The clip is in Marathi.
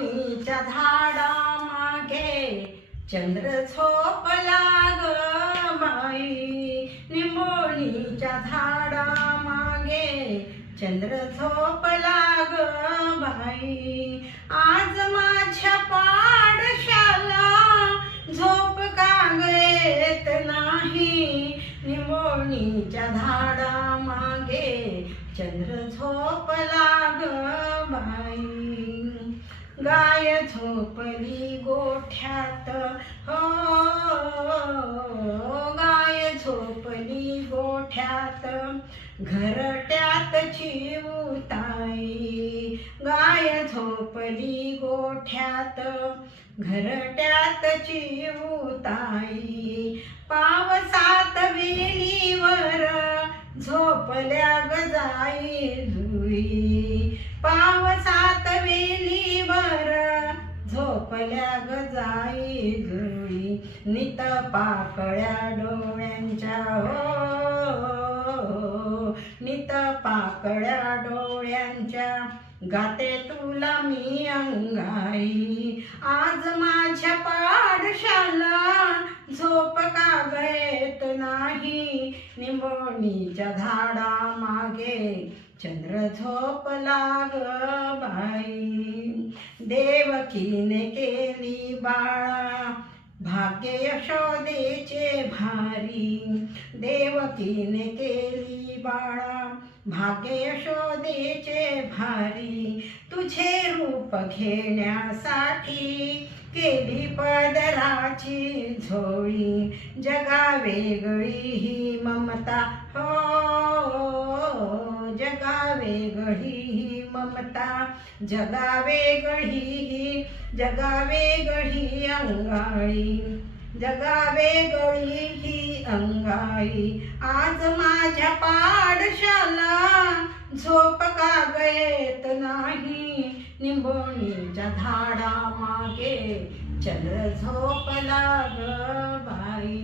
निंबोणीच्या झाडा मागे चंद्र झोपला ग बाई, निंबोणीच्या झाडा मागे चंद्र झोपला ग बाई. आज माझ्या पाडशाला झोप का येत नाही, निंबोणीच्या झाडा मागे चंद्र झोपला ग बाई. गाय झोपली गोठ्यात हो, गाय झोपली गोठ्यात घरट्यात चिऊताई. गाय झोपली गोठ्यात घरट्यात चिऊताई. पावसात वेलीवर झोपल्या ग जाई जुई, पावसात वेलीवर झोपल्या ग जाई जुई. नित पाकळ्या डोळ्यांच्या हो, नित पाकळ्या डोळ्यांच्या गाते तुला मी अंगाई. आज माझ्या पाडशाला झोप का येत नाही, निंबोणीच्या झाडा मागे चंद्र झोपला ग बाई. देवकीने केली बाळा भाग्य यशोदेचे भारी, देवकीने केली बाळा भाग्य यशोदेचे भारी. तुझे रूप घेण्यासाठी केली पदराची झोळी. जगा वेगळी ही ममता हो, जगा वेगळी ही ममता, जगा वेगळी ही, जगा वेगळी अंगाई, जगा वेगळी ही अंगाई. आज माझ्या पाडशाला झोप का येत नाही, निंबोणीच्या झाडा मागे चंद्र झोपला ग बाई.